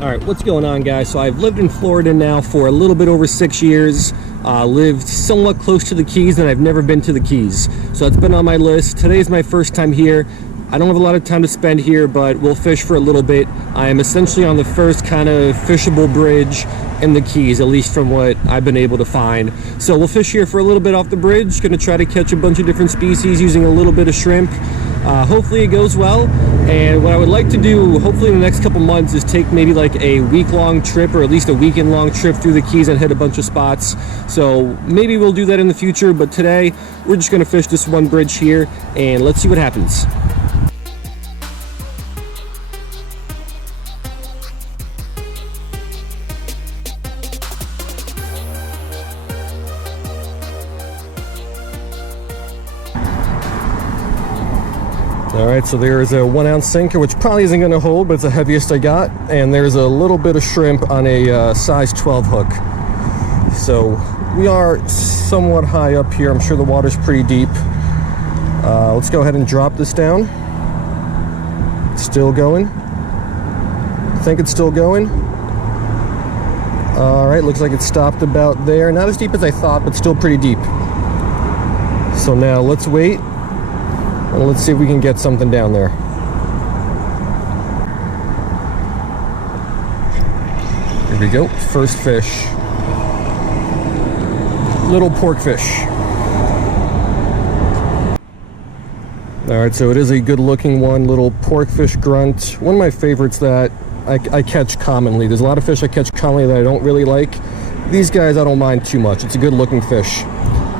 Alright, what's going on, guys? So I've lived in Florida now for a little bit over 6 years. Lived somewhat close to the Keys, and I've never been to the Keys. So that's been on my list. Today's my first time here. I don't have a lot of time to spend here, but we'll fish for a little bit. I am essentially on the first kind of fishable bridge in the Keys, at least from what I've been able to find. So we'll fish here for a little bit off the bridge. Gonna try to catch a bunch of different species using a little bit of shrimp. Hopefully it goes well. And what I would like to do, hopefully in the next couple months, is take maybe like a week-long trip, or at least a weekend-long trip through the Keys and hit a bunch of spots. So maybe we'll do that in the future, but today we're just gonna fish this one bridge here and let's see what happens. Alright, so there is a 1 ounce sinker, which probably isn't going to hold, but it's the heaviest I got. And there's a little bit of shrimp on a size 12 hook. So we are somewhat high up here. I'm sure the water's pretty deep. Let's go ahead and drop this down. It's still going. I think it's still going. Alright, looks like it stopped about there. Not as deep as I thought, but still pretty deep. So now let's wait. And let's see if we can get something down there. Here we go. First fish. Little pork fish. Alright, so it is a good looking one. Little pork fish grunt. One of my favorites that I catch commonly. There's a lot of fish I catch commonly that I don't really like. These guys I don't mind too much. It's a good looking fish.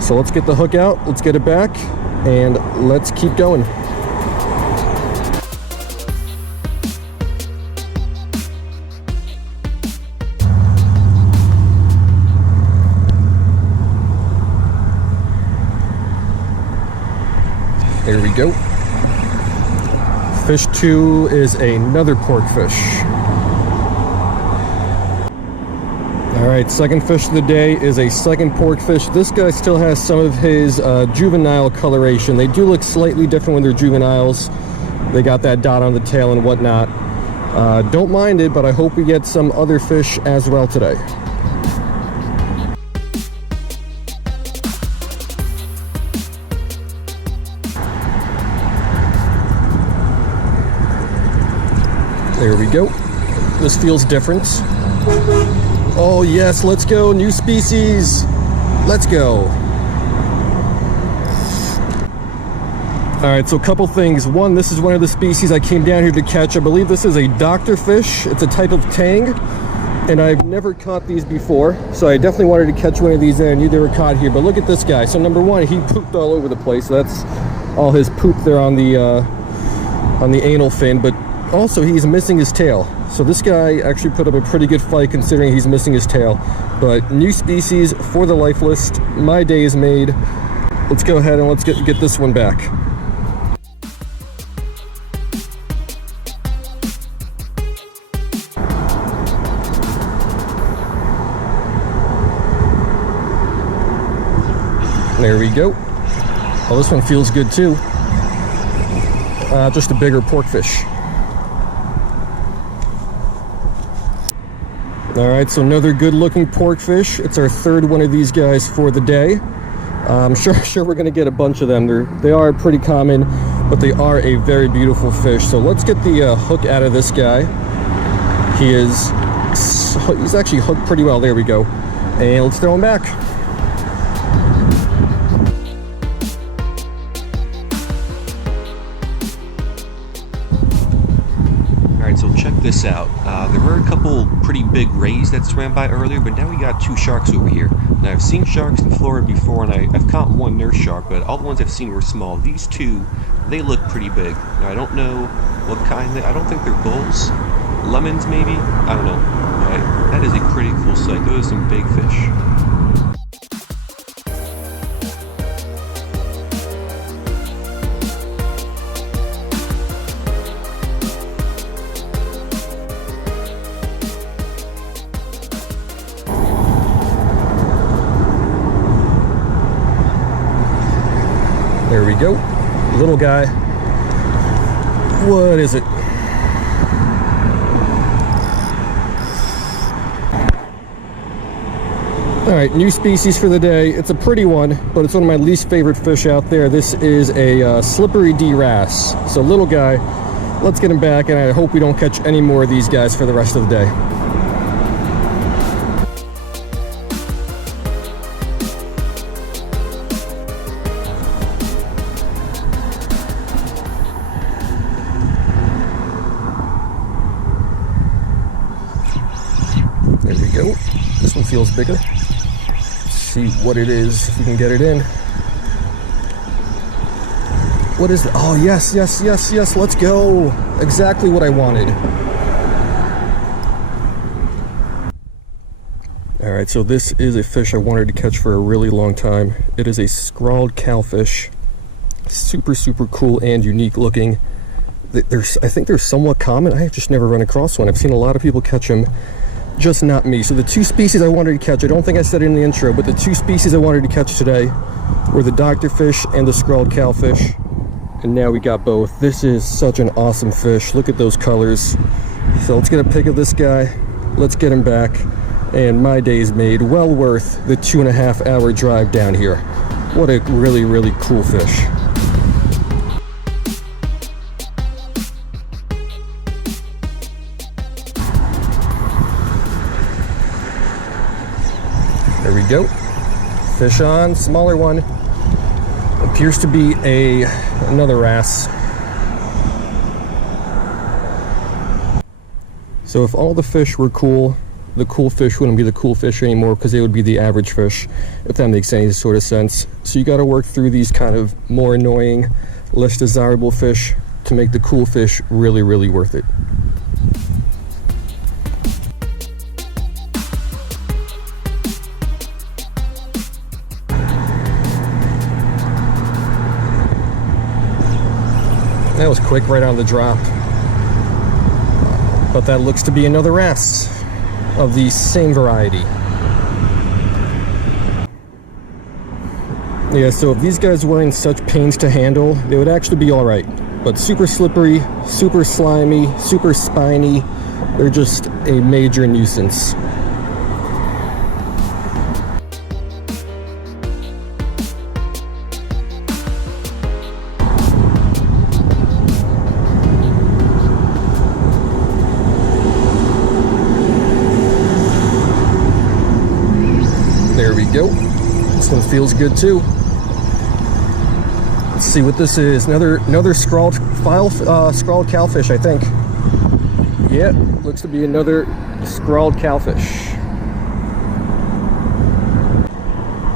So let's get the hook out. Let's get it back. And let's keep going. There we go. Fish 2 is another pork fish. Alright, second fish of the day is a second pork fish. This guy still has some of his juvenile coloration. They do look slightly different when they're juveniles. They got that dot on the tail and whatnot. Don't mind it, but I hope we get some other fish as well today. There we go. This feels different. Oh yes, let's go, new species. Let's go. All right, so a couple things. One, this is one of the species I came down here to catch. I believe this is a doctorfish. It's a type of tang, and I've never caught these before, so I definitely wanted to catch one of these, and I knew they were caught here. But look at this guy. So number one, he pooped all over the place. So that's all his poop there on the anal fin, but also he's missing his tail. So this guy actually put up a pretty good fight considering he's missing his tail. But new species for the life list. My day is made. Let's go ahead and let's get this one back. There we go. Oh, this one feels good too. Just a bigger pork fish. Alright, so another good looking pork fish. It's our third one of these guys for the day. I'm sure we're going to get a bunch of them. They are pretty common, but they are a very beautiful fish. So let's get the hook out of this guy. He's actually hooked pretty well. There we go. And let's throw him back. So check this out. There were a couple pretty big rays that swam by earlier, but now we got 2 sharks over here. Now I've seen sharks in Florida before, and I've caught one nurse shark, but all the ones I've seen were small. These 2, they look pretty big. Now I don't know what kind. I don't think they're bulls. Lemons maybe? I don't know. But that is a pretty cool sight. Those are some big fish. There we go. Little guy. What is it? All right, new species for the day. It's a pretty one, but it's one of my least favorite fish out there. This is a slippery D wrasse. So little guy. Let's get him back, and I hope we don't catch any more of these guys for the rest of the day. There we go. This one feels bigger. Let's see what it is, if we can get it in. What is it? Oh, yes, yes, yes, yes, let's go. Exactly what I wanted. All right, so this is a fish I wanted to catch for a really long time. It is a scrawled cowfish. Super, super cool and unique looking. I think they're somewhat common. I have just never run across one. I've seen a lot of people catch them, just not me. So the two species I wanted to catch, I don't think I said it in the intro, but the two species I wanted to catch today were the doctorfish and the scrawled cowfish. And now we got both. This is such an awesome fish. Look at those colors. So let's get a pic of this guy. Let's get him back. And my day's made. Well worth the 2.5 hour drive down here. What a really, really cool fish. There we go. Fish on, smaller one. Appears to be another wrasse. So if all the fish were cool, the cool fish wouldn't be the cool fish anymore, because they would be the average fish, if that makes any sort of sense. So you got to work through these kind of more annoying, less desirable fish to make the cool fish really, really worth it. That was quick, right on the drop. But that looks to be another wrasse of the same variety. Yeah, so if these guys were in such pains to handle, they would actually be all right. But super slippery, super slimy, super spiny. They're just a major nuisance. There we go. This one feels good too. Let's see what this is. Another scrawled cowfish, I think. Yeah, looks to be another scrawled cowfish.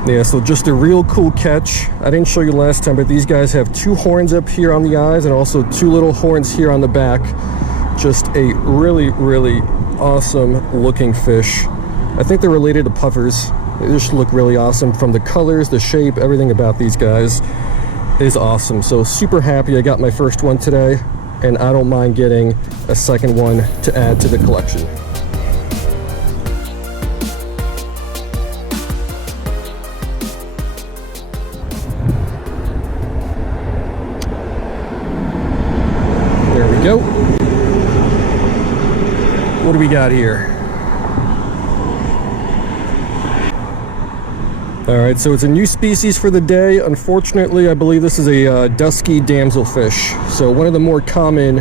Yeah, so just a real cool catch. I didn't show you last time, but these guys have 2 horns up here on the eyes and also 2 little horns here on the back. Just a really, really awesome looking fish. I think they're related to puffers. They just look really awesome from the colors, the shape, everything about these guys is awesome. So super happy I got my first one today, and I don't mind getting a second one to add to the collection. There we go. What do we got here? All right, so it's a new species for the day. Unfortunately, I believe this is a dusky damselfish. So one of the more common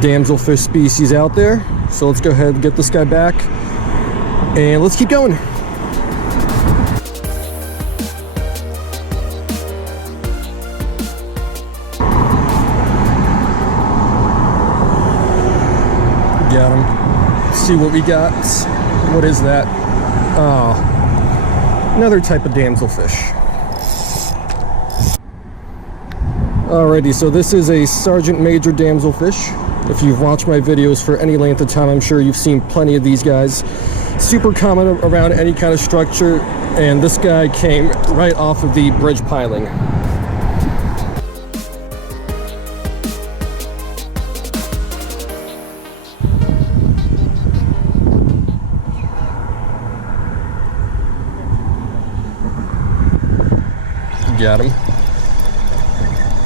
damselfish species out there. So let's go ahead and get this guy back and let's keep going. Got him. Let's see what we got. What is that? Oh. Another type of damselfish. Alrighty, so this is a Sergeant Major damselfish. If you've watched my videos for any length of time, I'm sure you've seen plenty of these guys. Super common around any kind of structure, and this guy came right off of the bridge piling. Got him.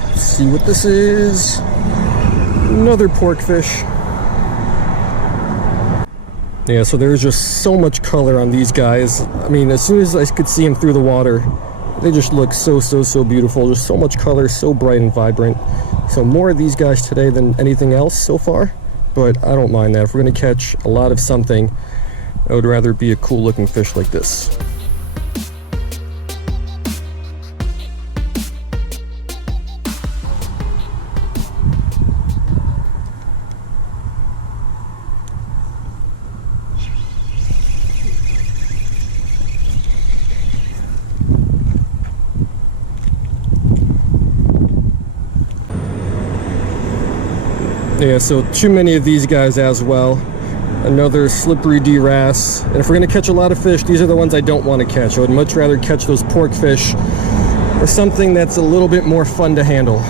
Let's see what this is. Another porkfish. Yeah, so there's just so much color on these guys. I mean, as soon as I could see them through the water, they just look so beautiful. Just so much color, so bright and vibrant. So more of these guys today than anything else so far, but I don't mind that. If we're gonna catch a lot of something, I would rather it be a cool looking fish like this. Yeah, so too many of these guys as well. Another slippery D-wrasse. And if we're gonna catch a lot of fish, these are the ones I don't want to catch. I would much rather catch those pork fish or something that's a little bit more fun to handle.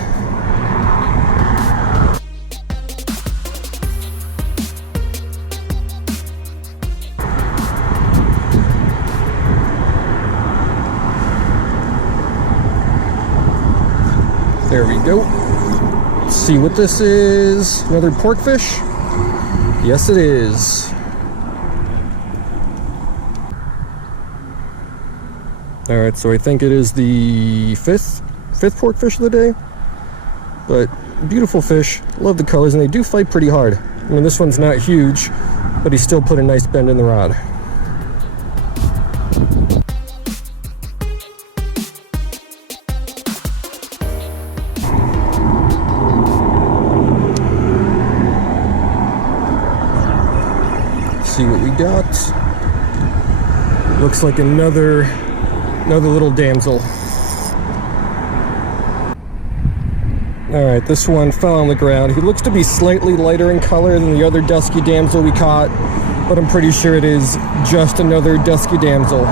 There we go. Let's see what this is. Another pork fish? Yes, it is. All right, so I think it is the fifth pork fish of the day. But beautiful fish. Love the colors, and they do fight pretty hard. I mean, this one's not huge, but he still put a nice bend in the rod. See what we got. Looks like another little damsel. All right, this one fell on the ground. He looks to be slightly lighter in color than the other dusky damsel we caught, but I'm pretty sure it is just another dusky damsel.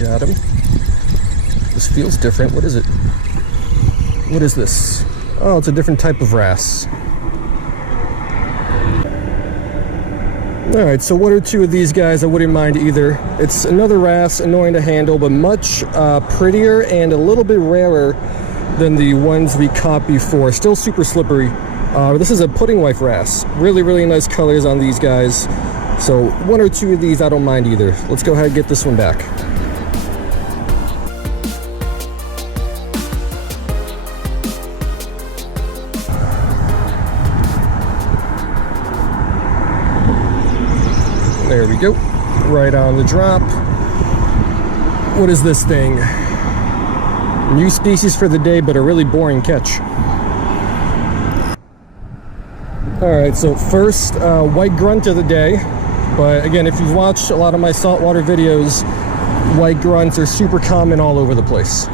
Got him. This feels different. What is it? What is this? Oh, it's a different type of wrasse. Alright, so one or two of these guys I wouldn't mind either. It's another wrasse, annoying to handle, but much prettier and a little bit rarer than the ones we caught before. Still super slippery. This is a pudding wife wrasse. Really nice colors on these guys. So one or two of these I don't mind either. Let's go ahead and get this one back. There we go, right on the drop. What is this thing? New species for the day, but a really boring catch. All right, so first white grunt of the day. But again, if you've watched a lot of my saltwater videos, white grunts are super common all over the place.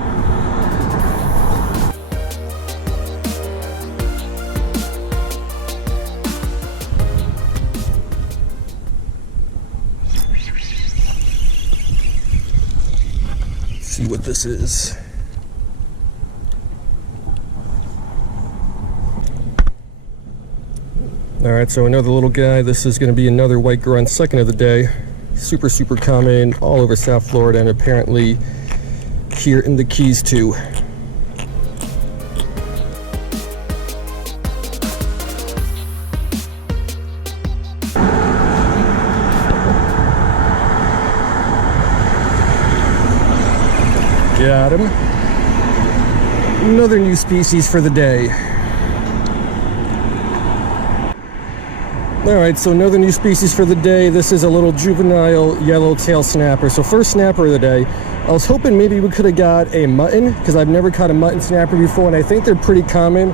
See what this is. All right, so another little guy. This is going to be another white grunt, second of the day. Super common all over South Florida and apparently here in the Keys too. Got him. Another new species for the day. Alright, so another new species for the day. This is a little juvenile yellowtail snapper. So first snapper of the day. I was hoping maybe we could have got a mutton, because I've never caught a mutton snapper before, and I think they're pretty common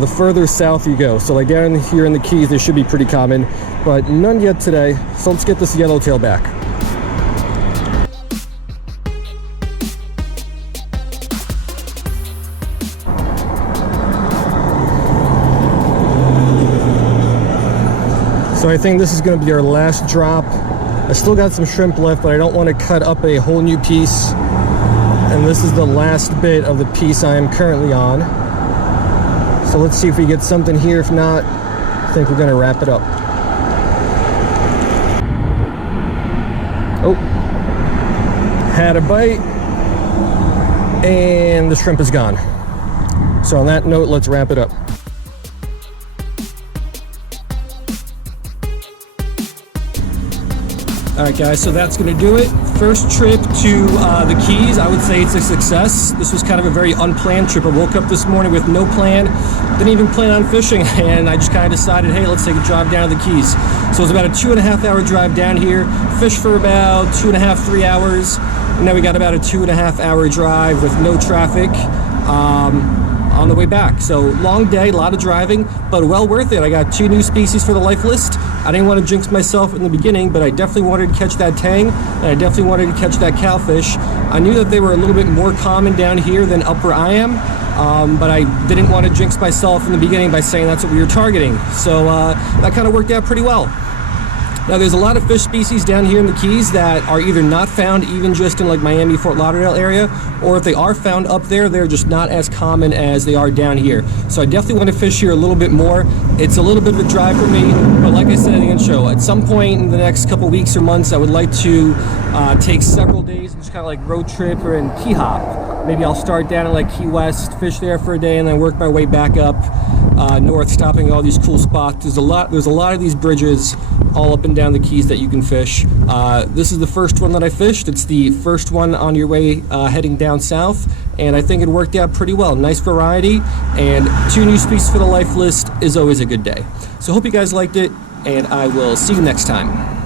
the further south you go. So like down here in the Keys, they should be pretty common, but none yet today. So let's get this yellowtail back. So I think this is going to be our last drop. I still got some shrimp left, but I don't want to cut up a whole new piece. And this is the last bit of the piece I am currently on. So let's see if we get something here. If not, I think we're going to wrap it up. Oh, had a bite, and the shrimp is gone. So on that note, let's wrap it up. All right, guys, so that's going to do it. First trip to the Keys, I would say it's a success. This was kind of a very unplanned trip. I woke up this morning with no plan, didn't even plan on fishing, and I just kind of decided, hey, let's take a drive down to the Keys. So it was about a 2.5-hour drive down here, fished for about 2.5, 3 hours, and then we got about a 2.5-hour drive with no traffic on the way back. So long day, a lot of driving, but well worth it. I got 2 new species for the life list. I didn't want to jinx myself in the beginning, but I definitely wanted to catch that tang, and I definitely wanted to catch that cowfish. I knew that they were a little bit more common down here than up where I am, but I didn't want to jinx myself in the beginning by saying that's what we were targeting. So that kind of worked out pretty well. Now, there's a lot of fish species down here in the Keys that are either not found even just in like Miami, Fort Lauderdale area, or if they are found up there, they're just not as common as they are down here. So I definitely want to fish here a little bit more. It's a little bit of a drive for me, but like I said in the intro, at some point in the next couple weeks or months, I would like to take several days and just kind of like road trip or in key hop. Maybe I'll start down in like Key West, fish there for a day, and then work my way back up north, stopping at all these cool spots. There's a lot of these bridges all up and down the Keys that you can fish. This is the first one that I fished. It's the first one on your way heading down south, and I think it worked out pretty well. Nice variety, and 2 new species for the life list is always a good day. So hope you guys liked it, and I will see you next time.